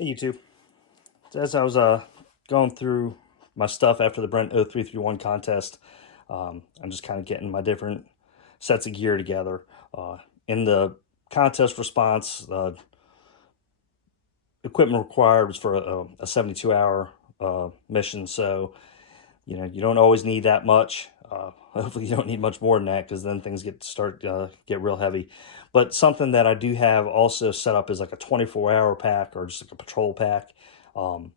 Hey YouTube. So as I was going through my stuff after the Brent 0331 contest, I'm just kind of getting my different sets of gear together. In the contest response, equipment required was for a 72-hour mission, so you don't always need that much. Hopefully, you don't need much more than that because then things get real heavy. But something that I do have also set up is like a 24-hour pack or just like a patrol pack. Um,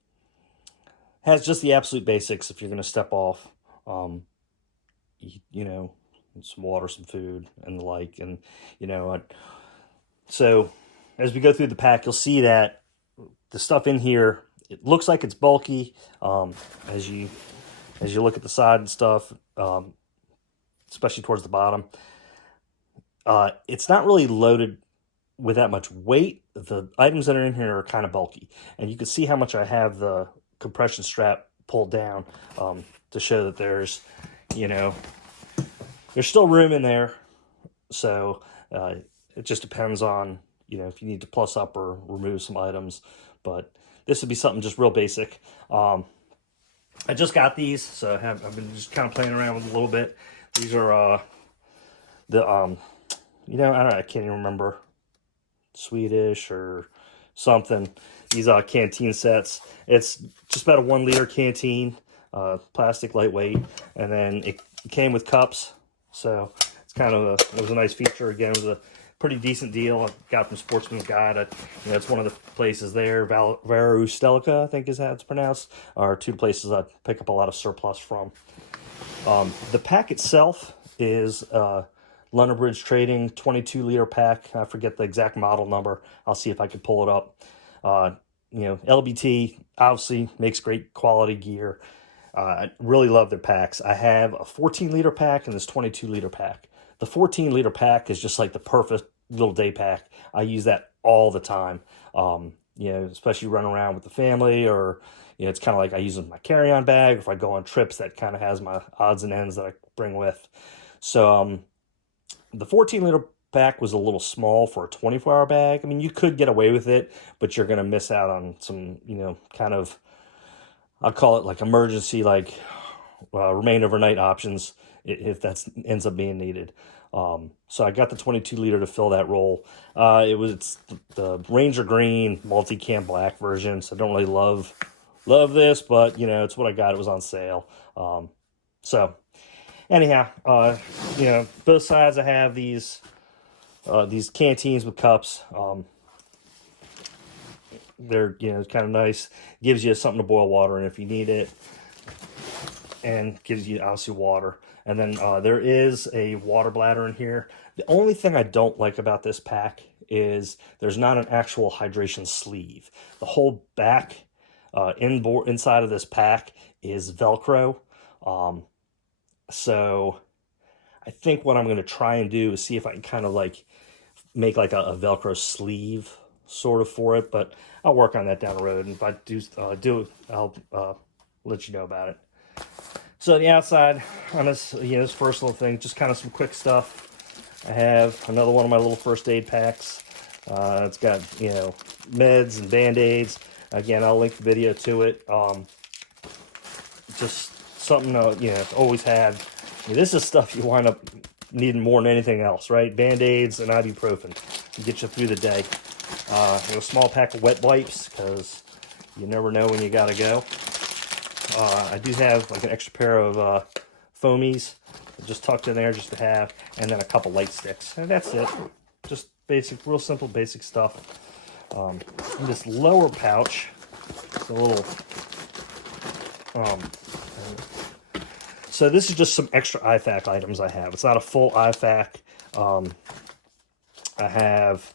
has just the absolute basics if you're going to step off. Um, you know, some water, some food, and the like. And you know, so as we go through the pack, you'll see that the stuff in here, it looks like it's bulky. As you look at the side and stuff, especially towards the bottom, it's not really loaded with that much weight. The items that are in here are kind of bulky, and you can see how much I have the compression strap pulled down, to show that you know, there's still room in there. So it just depends on, if you need to plus up or remove some items. But this would be something just real basic. I just got these, so I've been just kind of playing around with a little bit. These are the I don't know, I can't even remember, Swedish or something. These canteen sets. It's just about a 1 liter canteen, plastic, lightweight, and then it came with cups. So it's it was a nice feature. Again, it was a pretty decent deal. I got from Sportsman's Guide. It's one of the places there. Varustelika, I think is how it's pronounced, are two places I pick up a lot of surplus from. The pack itself is London Bridge Trading 22-liter pack. I forget the exact model number. I'll see if I can pull it up. LBT obviously makes great quality gear. I really love their packs. I have a 14-liter pack and this 22-liter pack. The 14-liter pack is just like the perfect little day pack. I use that all the time. Especially running around with the family, or it's kind of like I use it in my carry-on bag. If I go on trips, that kind of has my odds and ends that I bring with. So the 14-liter pack was a little small for a 24-hour bag. I mean, you could get away with it, but you're going to miss out on some, kind of, I'll call it like emergency, like remain overnight options if that ends up being needed. So I got the 22-liter to fill that role. It's the Ranger Green multi-cam black version, so I don't really love this, but it's what I got. It was on sale. So anyhow, both sides I have these canteens with cups. They're kind of nice. Gives you something to boil water in if you need it, and gives you obviously water. And then there is a water bladder in here. The only thing I don't like about this pack is there's not an actual hydration sleeve. The whole back inside of this pack is Velcro. So I think what I'm going to try and do is see if I can kind of like make like a Velcro sleeve sort of for it, but I'll work on that down the road. And if I do, I'll let you know about it. So the outside on this, this first little thing, just kind of some quick stuff. I have another one of my little first aid packs. It's got, meds and Band-Aids. Again, I'll link the video to it. Just something, always had. This is stuff you wind up needing more than anything else, right? Band-Aids and ibuprofen to get you through the day. A small pack of wet wipes because you never know when you gotta go. I do have like an extra pair of foamies just tucked in there just to have, and then a couple light sticks, and that's it. Just basic, real simple, basic stuff. In this lower pouch, it's a little. So this is just some extra IFAK items I have. It's not a full IFAK. I have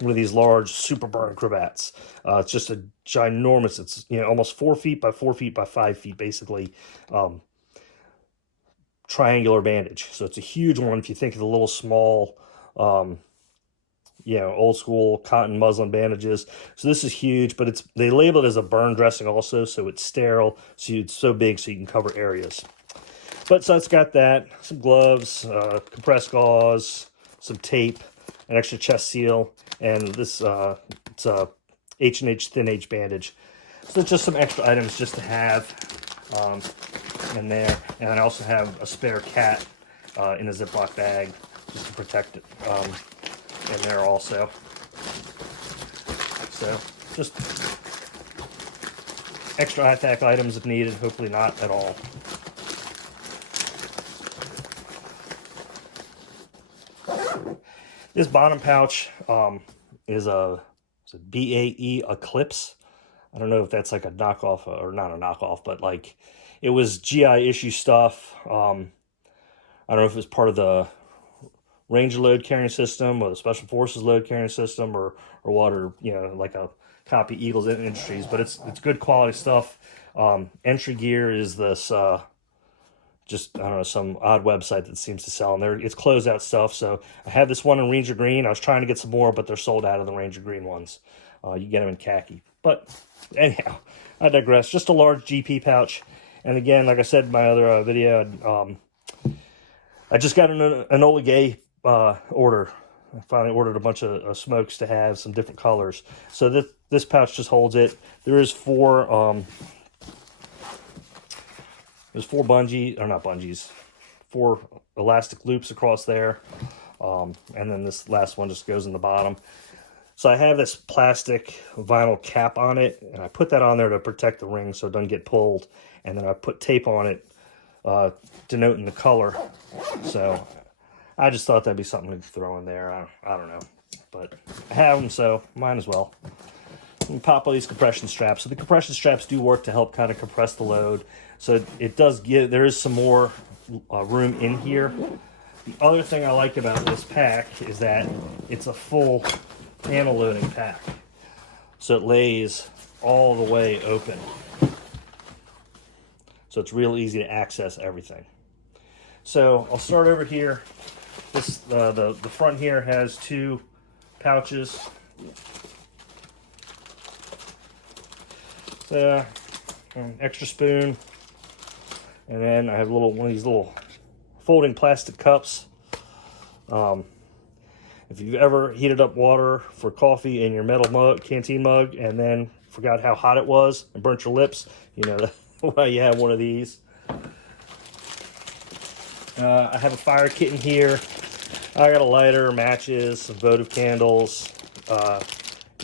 one of these large super burn cravats. It's just a ginormous, it's almost 4 feet by 4 feet by 5 feet, basically, triangular bandage. So it's a huge one if you think of the little small, old school cotton muslin bandages. So this is huge, but they label it as a burn dressing also, so it's sterile, so it's so big so you can cover areas. But so it's got that, some gloves, compressed gauze, some tape, an extra chest seal, and this it's a H&H Thin H bandage. So just some extra items just to have in there. And I also have a spare cat in a Ziploc bag just to protect it in there also. So just extra IFAK items if needed, hopefully not at all. This bottom pouch is a BAE Eclipse. I don't know if that's like a knockoff, or not a knockoff, but like it was GI issue stuff. I don't know if it was part of the Ranger load carrying system or the Special Forces load carrying system or what, or like a copy Eagles Industries, but it's good quality stuff. Entry gear is this just, I don't know, some odd website that seems to sell, and it's closeout stuff. So I have this one in Ranger Green. I was trying to get some more, but they're sold out of the Ranger Green ones. You get them in khaki. But anyhow, I digress. Just a large GP pouch. And again, like I said in my other video, I just got an Enola Gay order. I finally ordered a bunch of smokes to have some different colors. So this pouch just holds it. There is four four elastic loops across there. And then this last one just goes in the bottom. So I have this plastic vinyl cap on it, and I put that on there to protect the ring so it doesn't get pulled. And then I put tape on it, denoting the color. So I just thought that'd be something to throw in there. I don't know, but I have them, so might as well. And pop all these compression straps. So the compression straps do work to help kind of compress the load. So it does give, there is some more room in here. The other thing I like about this pack is that it's a full panel loading pack. So it lays all the way open. So it's real easy to access everything. So I'll start over here. This the front here has two pouches. So an extra spoon, and then I have one of these little folding plastic cups. If you've ever heated up water for coffee in your metal mug, canteen mug, and then forgot how hot it was and burnt your lips, you know why you have one of these. I have a fire kit in here. I got a lighter, matches, some votive candles.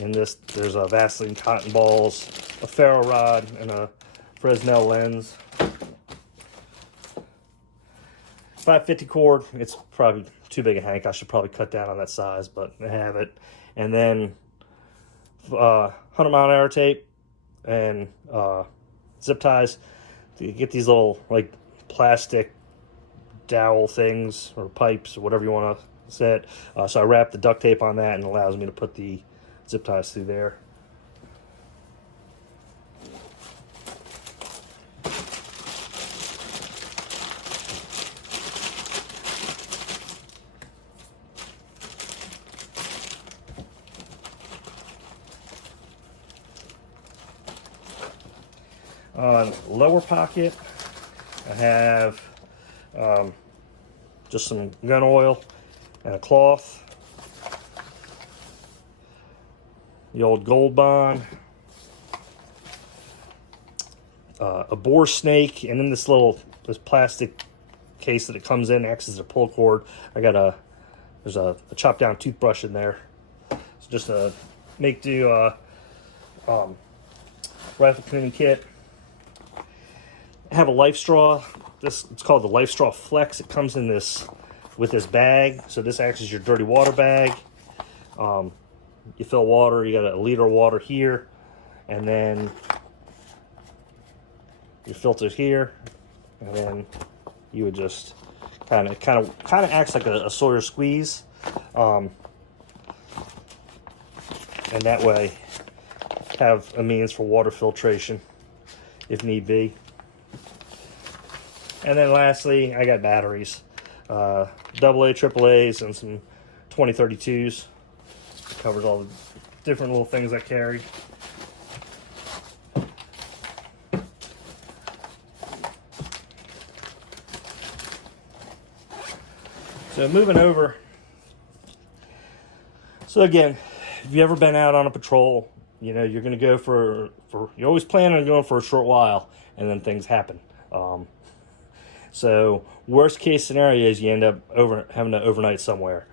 In this, there's a Vaseline cotton balls, a ferro rod, and a Fresnel lens. 550 cord. It's probably too big a hank. I should probably cut down on that size, but I have it. And then 100-mile-an-hour tape and zip ties. You get these little like plastic dowel things or pipes or whatever you want to say it. So I wrap the duct tape on that, and it allows me to put the zip ties through there. Lower pocket, I have just some gun oil and a cloth, the old Gold Bond, a boar snake, and then this plastic case that it comes in acts as a pull cord. I got there's a chopped down toothbrush in there. It's just a make do rifle cleaning kit. I have a life straw. It's called the Life Straw Flex. It comes in with this bag. So this acts as your dirty water bag. You fill water. You got a liter of water here, and then your filter here, and then you would just kind of acts like a Sawyer squeeze, and that way have a means for water filtration if need be. And then lastly, I got batteries, AA, AAAs, and some 2032s. It covers all the different little things I carry. So moving over. So again, if you ever been out on a patrol, you're going to go you always plan on going for a short while, and then things happen. So worst case scenario is you end up having to overnight somewhere.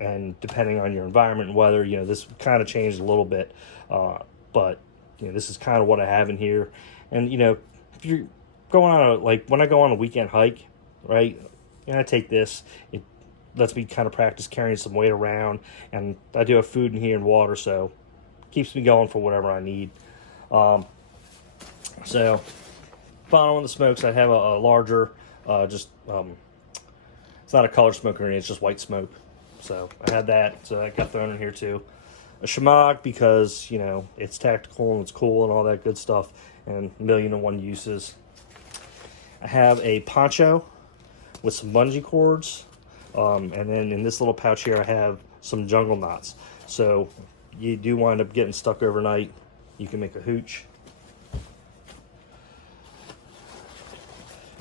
And depending on your environment and weather, this kind of changed a little bit. But this is kind of what I have in here. And if you're going on when I go on a weekend hike, right? And I take this. It lets me kind of practice carrying some weight around, and I do have food in here and water, so it keeps me going for whatever I need. So bottom of the smokes, I have a larger, it's not a color smoker, it's just white smoke. So I had that, so that got thrown in here too. A shamag because it's tactical and it's cool and all that good stuff, and 1,000,001 uses. I have a poncho with some bungee cords, and then in this little pouch here I have some jungle knots. So you do wind up getting stuck overnight, you can make a hooch.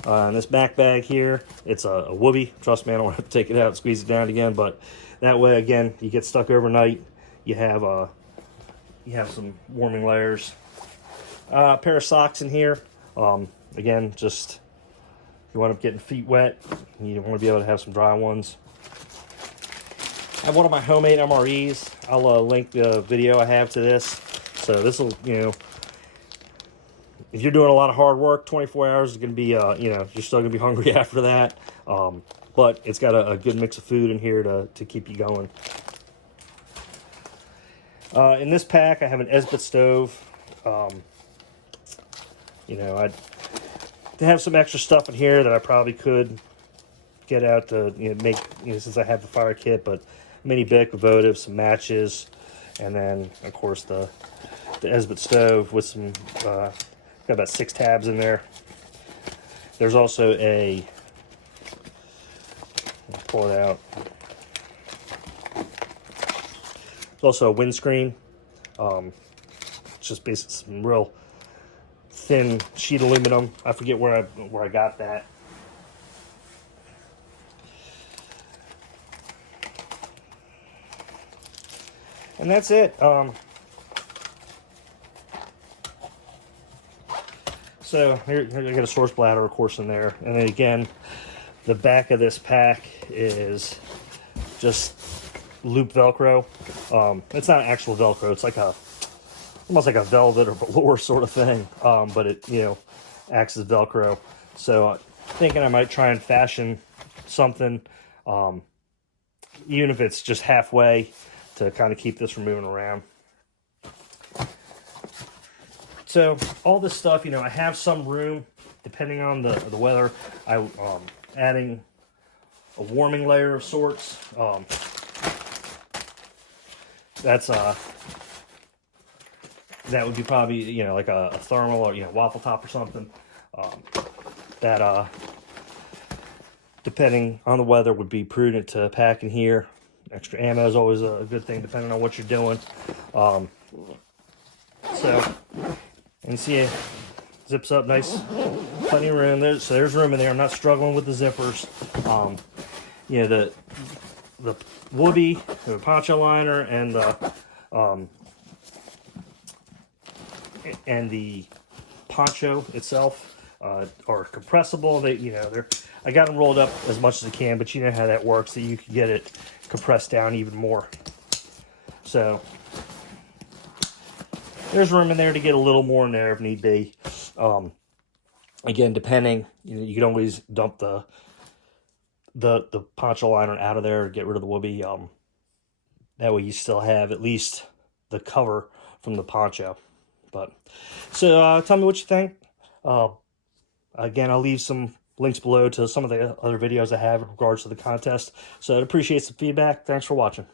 In this back bag here, it's a whoopee. Trust me, I don't have to take it out and squeeze it down again, but that way, again, you get stuck overnight. You have some warming layers. A pair of socks in here. Again, just if you wind up getting feet wet, you want to be able to have some dry ones. I have one of my homemade MREs. I'll link the video I have to this. So this will, if you're doing a lot of hard work, 24 hours is going to be, you're still going to be hungry after that. But it's got a good mix of food in here to keep you going. In this pack, I have an Esbit stove. I have some extra stuff in here that I probably could get out to make, since I have the fire kit, but mini Bic, votive, some matches, and then, of course, the Esbit stove with some... got about 6 tabs in there. There's also I'll pull it out. There's also a windscreen. It's just basically some real thin sheet aluminum. I forget where I got that. And that's it. So here I got a source bladder, of course, in there. And then again, the back of this pack is just loop Velcro. It's not actual Velcro. It's like almost like a velvet or velour sort of thing. But it, acts as Velcro. So thinking I might try and fashion something, even if it's just halfway, to kind of keep this from moving around. So all this stuff, I have some room, depending on the weather. I adding a warming layer of sorts. That would be probably like a thermal or waffle top or something. That depending on the weather would be prudent to pack in here. Extra ammo is always a good thing, depending on what you're doing. So. And see, it zips up nice, plenty of room. There's room in there. I'm not struggling with the zippers. The whoopee, the poncho liner, and the poncho itself are compressible. I got them rolled up as much as I can, but you know how that works. That you can get it compressed down even more. So. There's room in there to get a little more in there if need be. Again, depending, you can always dump the poncho liner out of there, get rid of the whoopee. That way you still have at least the cover from the poncho. But so tell me what you think. Again, I'll leave some links below to some of the other videos I have in regards to the contest. So I'd appreciate some feedback. Thanks for watching.